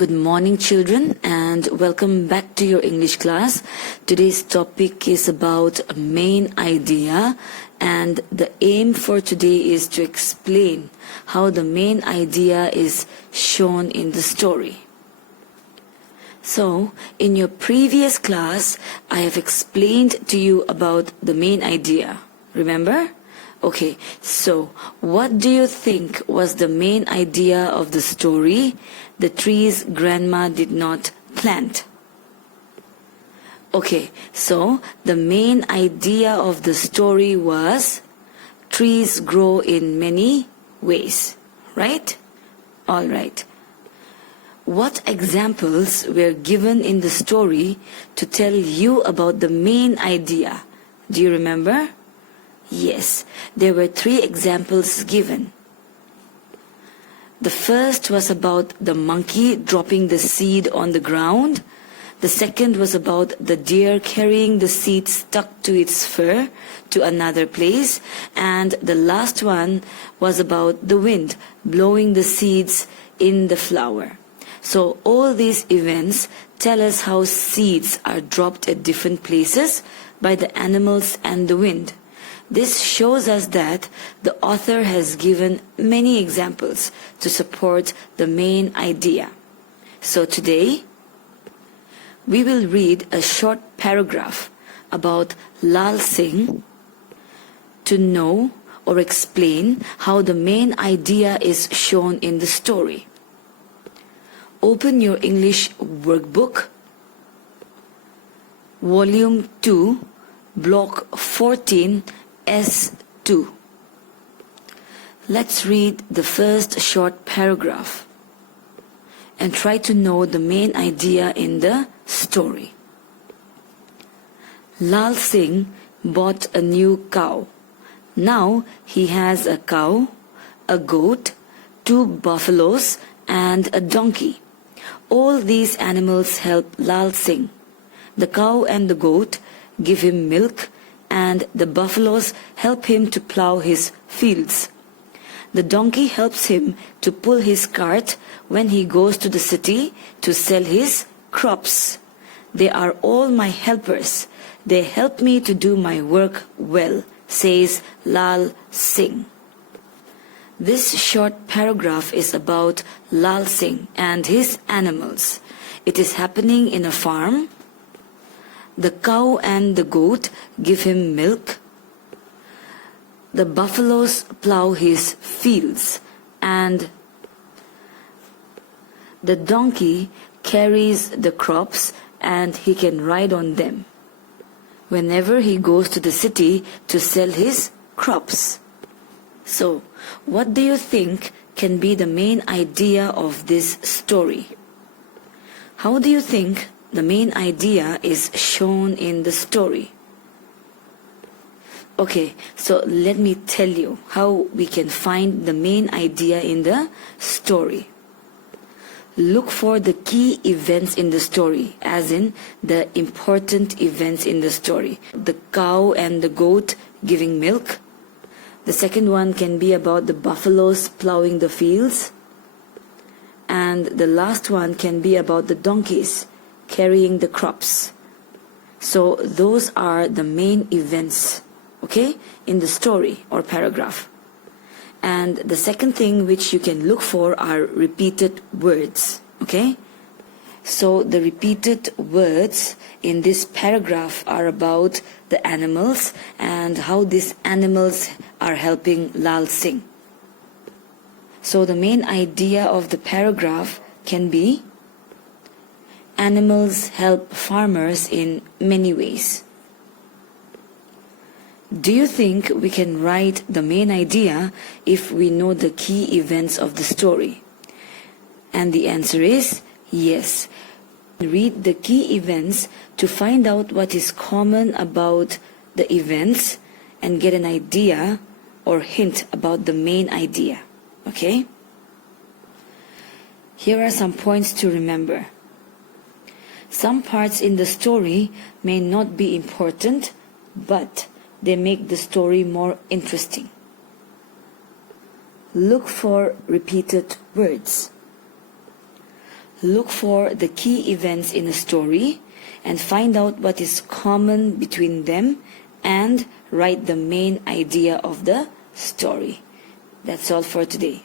Good morning, children, and welcome back to your English class. Today's topic is about a main idea, and the aim for today is to explain how the main idea is shown in the story. So, in your previous class, I have explained to you about the main idea. Remember? Okay, so what do you think was the main idea of the story? The trees grandma did not plant. Okay, so the main idea of the story was trees grow in many ways, right? All right. What examples were given in the story to tell you about the main idea? Do you remember? Yes, there were 3 examples given. The first was about the monkey dropping the seed on the ground. The second was about the deer carrying the seed stuck to its fur to another place. And the last one was about the wind blowing the seeds in the flower. So all these events tell us how seeds are dropped at different places by the animals and the wind. This shows us that the author has given many examples to support the main idea. So today, we will read a short paragraph about Lal Singh to know or explain how the main idea is shown in the story. Open your English workbook, Volume 2, Block 14, S2. Let's read the first short paragraph and try to know the main idea in the story. Lal Singh bought a new cow. Now he has a cow, a goat, 2 buffaloes, and a donkey. All these animals help Lal Singh. The cow and the goat give him milk, and the buffaloes help him to plow his fields. The donkey helps him to pull his cart when he goes to the city to sell his crops. They are all my helpers. They help me to do my work well, says Lal Singh. This short paragraph is about Lal Singh and his animals. It is happening in a farm. The cow and the goat give him milk. The buffaloes plow his fields, and the donkey carries the crops and he can ride on them whenever he goes to the city to sell his crops. So, what do you think can be the main idea of this story? How do you think the main idea is shown in the story? Okay, so let me tell you how we can find the main idea in the story. Look for the key events in the story, as in the important events in the story. The cow and the goat giving milk. The second one can be about the buffaloes plowing the fields. And the last one can be about the donkeys carrying the crops. So those are the main events, okay, in the story or paragraph. And the second thing which you can look for are repeated words, okay? So the repeated words in this paragraph are about the animals and how these animals are helping Lal Singh. So the main idea of the paragraph can be animals help farmers in many ways. Do you think we can write the main idea if we know the key events of the story? And the answer is yes. Read the key events to find out what is common about the events and get an idea or hint about the main idea. Okay? Here are some points to remember. Some parts in the story may not be important, but they make the story more interesting. Look for repeated words. look for the key events in a story and find out what is common between them and write the main idea of the story. That's all for today.